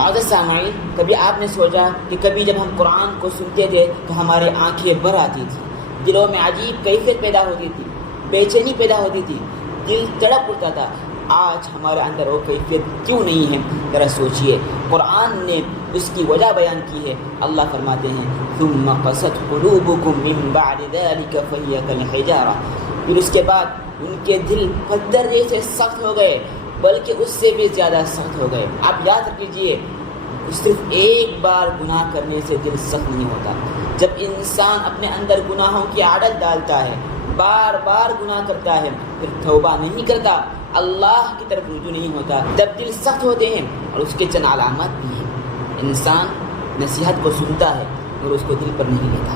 معزز سامعین، کبھی آپ نے سوچا کہ کبھی جب ہم قرآن کو سنتے تھے تو ہماری آنکھیں بھر آتی تھی، دلوں میں عجیب کیفیت پیدا ہوتی تھی، بے چینی پیدا ہوتی تھی، دل تڑپ اٹھتا تھا؟ آج ہمارے اندر وہ کیفیت کیوں نہیں ہے؟ ذرا سوچئے، قرآن نے اس کی وجہ بیان کی ہے۔ اللہ فرماتے ہیں ثم قست قلوبکم من بعد ذلك فهي كالحجارہ، پھر اس کے بعد ان کے دل پتھر جیسے سخت ہو گئے، بلکہ اس سے بھی زیادہ سخت ہو گئے۔ آپ یاد رکھ لیجئے، صرف ایک بار گناہ کرنے سے دل سخت نہیں ہوتا۔ جب انسان اپنے اندر گناہوں کی عادت ڈالتا ہے، بار بار گناہ کرتا ہے، پھر توبہ نہیں کرتا، اللہ کی طرف رجوع نہیں ہوتا، تب دل سخت ہوتے ہیں۔ اور اس کے چند علامات بھی ہیں۔ انسان نصیحت کو سنتا ہے اور اس کو دل پر نہیں لیتا،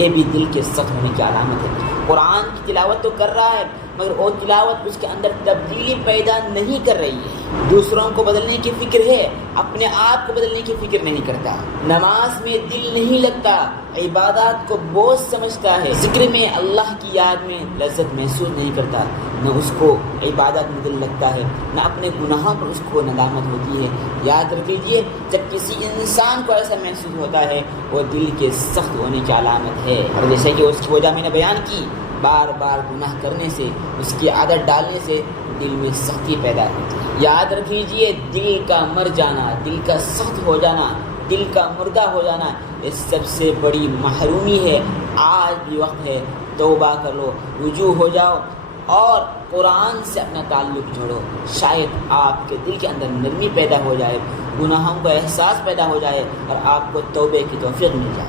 یہ بھی دل کے سخت ہونے کی علامت ہے۔ قرآن کی تلاوت تو کر رہا ہے، مگر وہ تلاوت اس کے اندر تبدیلی پیدا نہیں کر رہی ہے۔ دوسروں کو بدلنے کی فکر ہے، اپنے آپ کو بدلنے کی فکر نہیں کرتا۔ نماز میں دل نہیں لگتا، عبادات کو بوجھ سمجھتا ہے، ذکر میں اللہ کی یاد میں لذت محسوس نہیں کرتا، نہ اس کو عبادت میں دل لگتا ہے، نہ اپنے گناہوں پر اس کو ندامت ہوتی ہے۔ یاد رکھ لیجیے، جب کسی انسان کو ایسا محسوس ہوتا ہے، وہ دل کے سخت ہونے کی علامت ہے۔ اور جیسے کہ اس کی وجہ میں نے بیان کی، بار بار گناہ کرنے سے، اس کی عادت ڈالنے سے دل میں سختی پیدا ہوتی ہے۔ یاد رکھ لیجیے، دل کا مر جانا، دل کا سخت ہو جانا، دل کا مردہ ہو جانا، یہ سب سے بڑی محرومی ہے۔ آج بھی وقت ہے، توبہ کر لو، رجوع ہو جاؤ اور قرآن سے اپنا تعلق جوڑو۔ شاید آپ کے دل کے اندر نرمی پیدا ہو جائے، گناہوں کا احساس پیدا ہو جائے اور آپ کو توبے کی توفیق مل جائے۔